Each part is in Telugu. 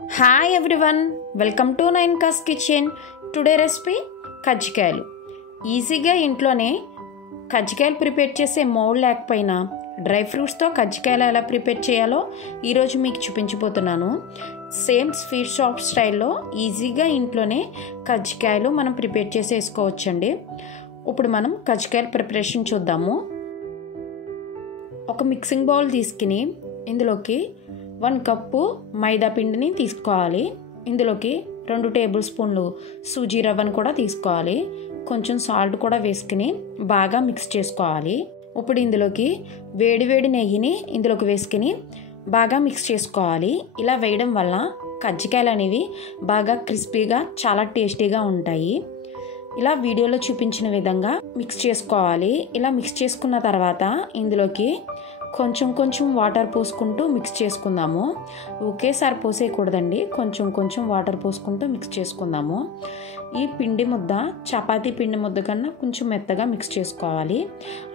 హాయ్ ఎవ్రీవన్, వెల్కమ్ టు నైన్కాస్ కిచెన్. టుడే రెసిపీ కజ్జికాయలు. ఈజీగా ఇంట్లోనే కజ్జికాయలు ప్రిపేర్ చేసే మౌల్డ్ లేకపోయినా డ్రై ఫ్రూట్స్తో కజ్జికాయలు ఎలా ప్రిపేర్ చేయాలో ఈరోజు మీకు చూపించబోతున్నాను. సేమ్ స్వీట్ షాప్ స్టైల్లో ఈజీగా ఇంట్లోనే కజ్జికాయలు మనం ప్రిపేర్ చేసి వేసుకోవచ్చండి. ఇప్పుడు మనం కజ్జికాయల ప్రిపరేషన్ చూద్దాము. ఒక మిక్సింగ్ బౌల్ తీసుకుని ఇందులోకి 1 కప్పు మైదా పిండిని తీసుకోవాలి. ఇందులోకి 2 టేబుల్ స్పూన్లు సూజీ రవ్వను కూడా తీసుకోవాలి. కొంచెం సాల్ట్ కూడా వేసుకుని బాగా మిక్స్ చేసుకోవాలి. ఇప్పుడు ఇందులోకి వేడి నెయ్యిని ఇందులోకి వేసుకుని బాగా మిక్స్ చేసుకోవాలి. ఇలా వేయడం వల్ల కజ్జికాయలు అనేవి బాగా క్రిస్పీగా చాలా టేస్టీగా ఉంటాయి. ఇలా వీడియోలో చూపించిన విధంగా మిక్స్ చేసుకోవాలి. ఇలా మిక్స్ చేసుకున్న తర్వాత ఇందులోకి కొంచెం వాటర్ పోసుకుంటూ మిక్స్ చేసుకుందాము. ఒకేసారి పోసేయకూడదండి, కొంచెం వాటర్ పోసుకుంటూ మిక్స్ చేసుకుందాము. ఈ పిండి ముద్ద చపాతీ పిండి ముద్ద కన్నా కొంచెం మెత్తగా మిక్స్ చేసుకోవాలి.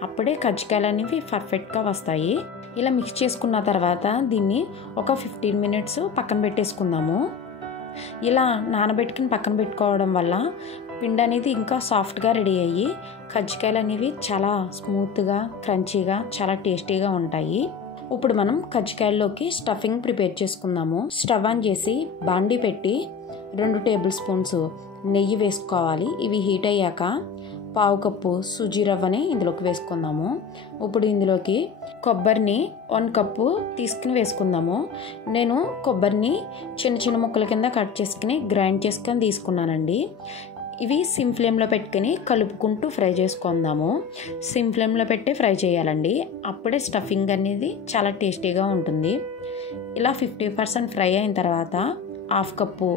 అప్పుడే కజ్జికాయలు అనేవి పర్ఫెక్ట్గా వస్తాయి. ఇలా మిక్స్ చేసుకున్న తర్వాత దీన్ని ఒక 15 మినిట్స్ పక్కన పెట్టేసుకుందాము. ఇలా నానబెట్టుకుని పక్కన పెట్టుకోవడం వల్ల పిండి అనేది ఇంకా సాఫ్ట్గా రెడీ అయ్యి కజ్జికాయలు అనేవి చాలా స్మూత్గా క్రంచీగా చాలా టేస్టీగా ఉంటాయి. ఇప్పుడు మనం కజ్జికాయల్లోకి స్టఫింగ్ ప్రిపేర్ చేసుకుందాము. స్టవ్ ఆన్ చేసి బాండీ పెట్టి 2 టేబుల్ స్పూన్స్ నెయ్యి వేసుకోవాలి. ఇవి హీట్ అయ్యాక 1/2 కప్పు సూజీ రవ్వని ఇందులోకి వేసుకుందాము. ఇప్పుడు ఇందులోకి కొబ్బరిని 1 కప్పు తీసుకుని వేసుకుందాము. నేను కొబ్బరిని చిన్న ముక్కల కింద కట్ చేసుకుని గ్రైండ్ చేసుకొని తీసుకున్నానండి. ఇవి సిమ్ ఫ్లేమ్లో పెట్టుకుని కలుపుకుంటూ ఫ్రై చేసుకుందాము. సిమ్ ఫ్లేమ్లో పెట్టి ఫ్రై చేయాలండి. అప్పుడే స్టఫింగ్ అనేది చాలా టేస్టీగా ఉంటుంది. ఇలా 50% ఫ్రై అయిన తర్వాత 1/2 కప్పు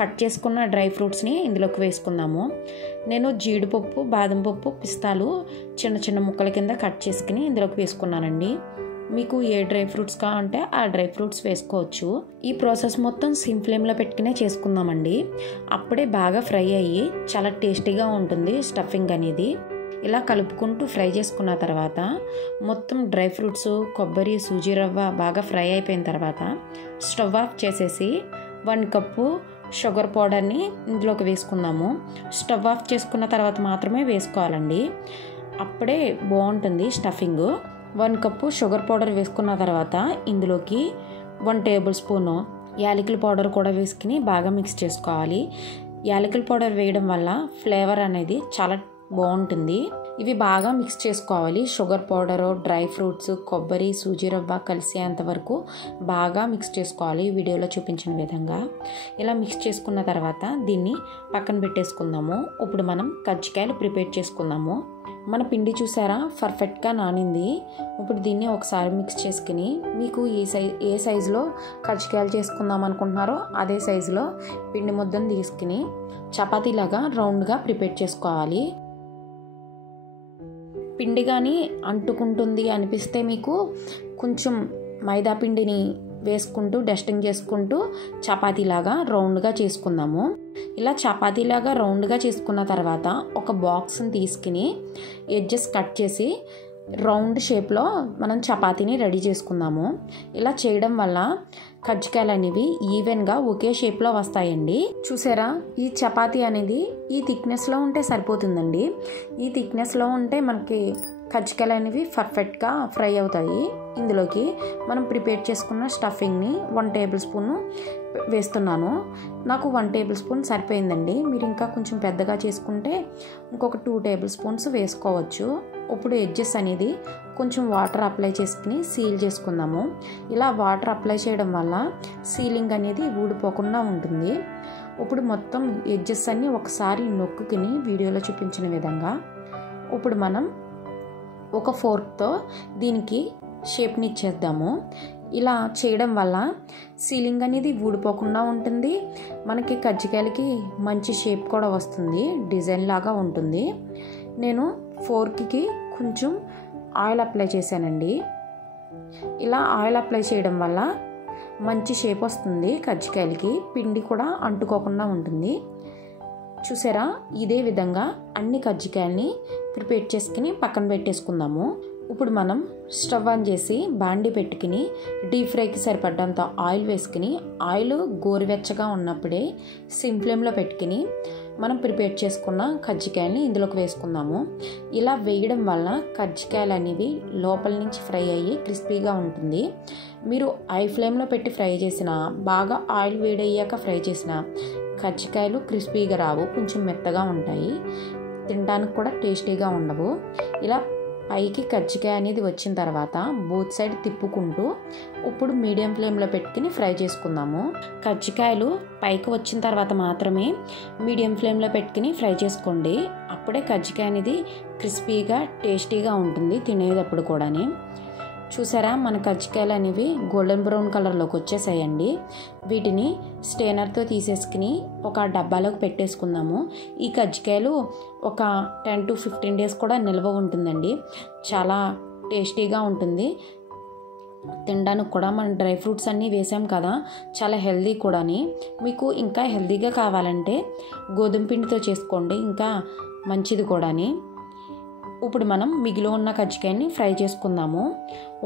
కట్ చేసుకున్న డ్రై ఫ్రూట్స్ని ఇందులోకి వేసుకుందాము. నేను జీడిపప్పు, బాదం పప్పు, పిస్తాలు చిన్న ముక్కల కింద కట్ చేసుకుని ఇందులోకి వేసుకున్నానండి. మీకు ఏ డ్రై ఫ్రూట్స్ కావాలంటే ఆ డ్రై ఫ్రూట్స్ వేసుకోవచ్చు. ఈ ప్రాసెస్ మొత్తం సిమ్ ఫ్లేమ్లో పెట్టుకునే చేసుకుందామండి. అప్పుడే బాగా ఫ్రై అయ్యి చాలా టేస్టీగా ఉంటుంది స్టఫింగ్ అనేది. ఇలా కలుపుకుంటూ ఫ్రై చేసుకున్న తర్వాత మొత్తం డ్రై ఫ్రూట్స్, కొబ్బరి, సూజీ రవ్వ బాగా ఫ్రై అయిపోయిన తర్వాత స్టవ్ ఆఫ్ చేసేసి 1 కప్పు షుగర్ పౌడర్ని ఇందులోకి వేసుకుందాము. స్టవ్ ఆఫ్ చేసుకున్న తర్వాత మాత్రమే వేసుకోవాలండి, అప్పుడే బాగుంటుంది స్టఫింగ్. 1 కప్పు షుగర్ పౌడర్ వేసుకున్న తర్వాత ఇందులోకి 1 టేబుల్ స్పూను యాలకుల పౌడర్ కూడా వేసుకుని బాగా మిక్స్ చేసుకోవాలి. యాలకుల పౌడర్ వేయడం వల్ల ఫ్లేవర్ అనేది చాలా బాగుంటుంది. ఇవి బాగా మిక్స్ చేసుకోవాలి. షుగర్ పౌడరు, డ్రై ఫ్రూట్స్, కొబ్బరి, సూజీ రవ్వ కలిసేంత వరకు బాగా మిక్స్ చేసుకోవాలి వీడియోలో చూపించిన విధంగా. ఇలా మిక్స్ చేసుకున్న తర్వాత దీన్ని పక్కన పెట్టేసుకుందాము. ఇప్పుడు మనం కజ్జికాయలు ప్రిపేర్ చేసుకుందాము. మన పిండి చూసారా పర్ఫెక్ట్గా నానింది. ఇప్పుడు దీన్ని ఒకసారి మిక్స్ చేసుకుని మీకు ఏ సైజులో కజ్జికాయలు చేసుకుందాం అనుకుంటున్నారో అదే సైజులో పిండి ముద్దను తీసుకుని చపాతీలాగా రౌండ్గా ప్రిపేర్ చేసుకోవాలి. పిండి కానీ అంటుకుంటుంది అనిపిస్తే మీకు కొంచెం మైదా పిండిని వేసుకుంటూ డస్టింగ్ చేసుకుంటూ చపాతీలాగా రౌండ్గా చేసుకుందాము. ఇలా చపాతీలాగా రౌండ్గా చేసుకున్న తర్వాత ఒక బాక్స్ని తీసుకుని ఎడ్జెస్ కట్ చేసి రౌండ్ షేప్లో మనం చపాతీని రెడీ చేసుకుందాము. ఇలా చేయడం వల్ల కజ్జికాయలు అనేవి ఈవెన్గా ఒకే షేప్లో వస్తాయండి. చూసారా, ఈ చపాతీ అనేది ఈ థిక్నెస్లో ఉంటే సరిపోతుందండి. ఈ థిక్నెస్లో ఉంటే మనకి కజ్జికాయలు అనేవి పర్ఫెక్ట్గా ఫ్రై అవుతాయి. ఇందులోకి మనం ప్రిపేర్ చేసుకున్న స్టఫింగ్ని 1 టేబుల్ స్పూన్ వేస్తున్నాను. నాకు 1 టేబుల్ స్పూన్ సరిపోయిందండి. మీరు ఇంకా కొంచెం పెద్దగా చేసుకుంటే ఇంకొక 2 టేబుల్ స్పూన్స్ వేసుకోవచ్చు. ఇప్పుడు ఎడ్జెస్ అనేది కొంచెం వాటర్ అప్లై చేసుకుని సీల్ చేసుకుందాము. ఇలా వాటర్ అప్లై చేయడం వల్ల సీలింగ్ అనేది ఊడిపోకుండా ఉంటుంది. ఇప్పుడు మొత్తం ఎడ్జెస్ అన్ని ఒకసారి నొక్కుని వీడియోలో చూపించిన విధంగా ఇప్పుడు మనం ఒక ఫోర్క్తో దీనికి షేప్ని ఇచ్చేద్దాము. ఇలా చేయడం వల్ల సీలింగ్ అనేది ఊడిపోకుండా ఉంటుంది. మనకి కజ్జికాయలకి మంచి షేప్ కూడా వస్తుంది, డిజైన్ లాగా ఉంటుంది. నేను ఫోర్క్కి కొంచెం ఆయిల్ అప్లై చేశానండి. ఇలా ఆయిల్ అప్లై చేయడం వల్ల మంచి షేప్ వస్తుంది కజ్జికాయలకి, పిండి కూడా అంటుకోకుండా ఉంటుంది. చూసారా, ఇదే విధంగా అన్ని కజ్జికాయల్ని ప్రిపేర్ చేసుకుని పక్కన పెట్టేసుకుందాము. ఇప్పుడు మనం స్టవ్ ఆన్ చేసి బాండి పెట్టుకుని డీప్ ఫ్రైకి సరిపడ్డంత ఆయిల్ వేసుకుని ఆయిల్ గోరువెచ్చగా ఉన్నప్పుడే సిమ్ ఫ్లేమ్లో పెట్టుకుని మనం ప్రిపేర్ చేసుకున్న కజ్జికాయలని ఇందులోకి వేసుకుందాము. ఇలా వేయడం వల్ల కజ్జికాయలు అనేవి లోపల నుంచి ఫ్రై అయ్యి క్రిస్పీగా ఉంటుంది. మీరు హై ఫ్లేమ్లో పెట్టి ఫ్రై చేసిన, బాగా ఆయిల్ వేడయ్యాక ఫ్రై చేసిన కజ్జికాయలు క్రిస్పీగా రావు, కొంచెం మెత్తగా ఉంటాయి, తినడానికి కూడా టేస్టీగా ఉండవు. ఇలా పైకి కజ్జికాయ అనేది వచ్చిన తర్వాత బోత్ సైడ్ తిప్పుకుంటూ ఇప్పుడు మీడియం ఫ్లేమ్లో పెట్టుకుని ఫ్రై చేసుకుందాము. కజ్జికాయలు పైకి వచ్చిన తర్వాత మాత్రమే మీడియం ఫ్లేమ్లో పెట్టుకుని ఫ్రై చేసుకోండి. అప్పుడే కజ్జికాయ అనేది క్రిస్పీగా టేస్టీగా ఉంటుంది తినేటప్పుడు కూడా. చూసారా, మన కజ్జికాయలు అనేవి గోల్డెన్ బ్రౌన్ కలర్లోకి వచ్చేసాయండి. వీటిని స్టెయినర్తో తీసేసుకుని ఒక డబ్బాలోకి పెట్టేసుకుందాము. ఈ కజ్జికాయలు ఒక 10 to 15 days కూడా నిల్వ ఉంటుందండి. చాలా టేస్టీగా ఉంటుంది తినడానికి కూడా. మనం డ్రై ఫ్రూట్స్ అన్నీ వేసాం కదా, చాలా హెల్దీ కూడా. మీకు ఇంకా హెల్దీగా కావాలంటే గోధుమ పిండితో చేసుకోండి, ఇంకా మంచిది కూడా. ఇప్పుడు మనం మిగిలి ఉన్న కజ్జికాయని ఫ్రై చేసుకుందాము.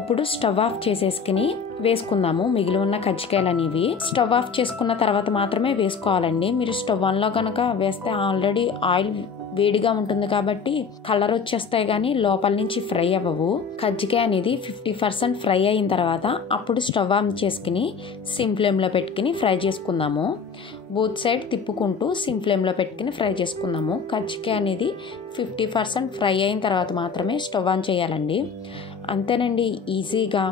ఇప్పుడు స్టవ్ ఆఫ్ చేసేసుకుని వేసుకుందాము మిగిలి ఉన్న కజ్జికాయలు అనేవి. స్టవ్ ఆఫ్ చేసుకున్న తర్వాత మాత్రమే వేసుకోవాలండి. మీరు స్టవ్ ఆన్లో కనుక వేస్తే ఆల్రెడీ ఆయిల్ వేడిగా ఉంటుంది కాబట్టి కలర్ వచ్చేస్తాయి కానీ లోపల నుంచి ఫ్రై అవ్వవు. కజ్జికాయ అనేది 50% ఫ్రై అయిన తర్వాత అప్పుడు స్టవ్ ఆన్ చేసుకుని సిమ్ ఫ్లేమ్లో పెట్టుకుని ఫ్రై చేసుకుందాము. బోత్ సైడ్ తిప్పుకుంటూ సిమ్ ఫ్లేమ్లో పెట్టుకుని ఫ్రై చేసుకుందాము. కజ్జికాయ అనేది 50% ఫ్రై అయిన తర్వాత మాత్రమే స్టవ్ ఆన్ చేయాలండి. అంతేనండి, ఈజీగా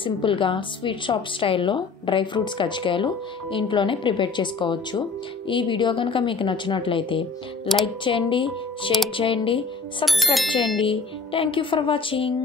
సింపుల్గా స్వీట్ షాప్ స్టైల్లో డ్రై ఫ్రూట్స్ కజ్జికాయలు ఇంట్లోనే ప్రిపేర్ చేసుకోవచ్చు. ఈ వీడియో కనుక మీకు నచ్చినట్లయితే లైక్ చేయండి, షేర్ చేయండి, సబ్స్క్రైబ్ చేయండి. Thank you for watching.